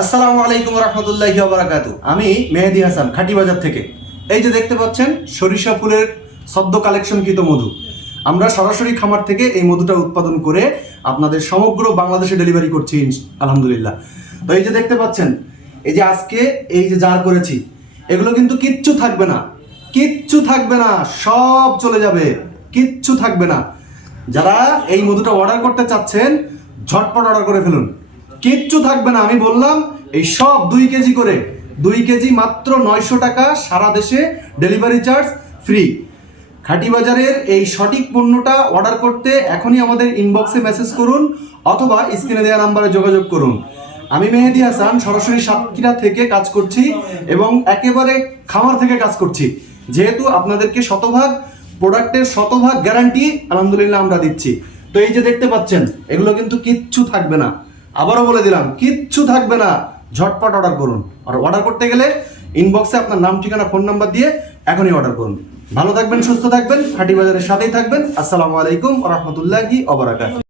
আসসালামু আলাইকুম রহমতুল্লাহি ওয়া বারাকাতু। আমি মেহেদি হাসান খাটি বাজার থেকে। এই যে দেখতে পাচ্ছেন সরিষা ফুলের সদ্য কালেকশনকৃত মধু, আমরা সরাসরি খামার থেকে এই মধুটা উৎপাদন করে আপনাদের সমগ্র বাংলাদেশে ডেলিভারি করছি আলহামদুলিল্লাহ। তো এই যে দেখতে পাচ্ছেন, এই যে আজকে এই যে জার করেছি, এগুলো কিন্তু কিচ্ছু থাকবে না, কিচ্ছু থাকবে না, সব চলে যাবে, কিচ্ছু থাকবে না। যারা এই মধুটা অর্ডার করতে চাচ্ছেন ঝটপট অর্ডার করে ফেলুন, কিচ্ছু থাকবে না। আমি বললাম এই সব 2 কেজি করে, 2 কেজি মাত্র 900 টাকা, সারা দেশে ডেলিভারি চার্জ ফ্রি। খাটি বাজারের এই সঠিক পণ্যটা অর্ডার করতে এখনই আমাদের ইনবক্সে মেসেজ করুন অথবা স্ক্রিনে দেওয়া নাম্বারে যোগাযোগ করুন। আমি মেহেদি হাসান সরাসরি সাতক্ষীরা থেকে কাজ করছি এবং একেবারে খামার থেকে কাজ করছি, যেহেতু আপনাদেরকে শতভাগ প্রোডাক্টের শতভাগ গ্যারান্টি আলহামদুলিল্লাহ আমরা দিচ্ছি। তো এই যে দেখতে পাচ্ছেন, এগুলো কিন্তু কিচ্ছু থাকবে না, আবারও বলে দিলাম কিচ্ছু থাকবে না। ঝটপট অর্ডার করুন, আর অর্ডার করতে গেলে ইনবক্সে আপনার নাম, ঠিকানা, ফোন নাম্বার দিয়ে এখনই অর্ডার করুন। ভালো থাকবেন, সুস্থ থাকবেন, খাটি বাজারের সাথেই থাকবেন। আসসালামু আলাইকুম ওয়া রাহমাতুল্লাহি ওয়া বারাকাতুহু।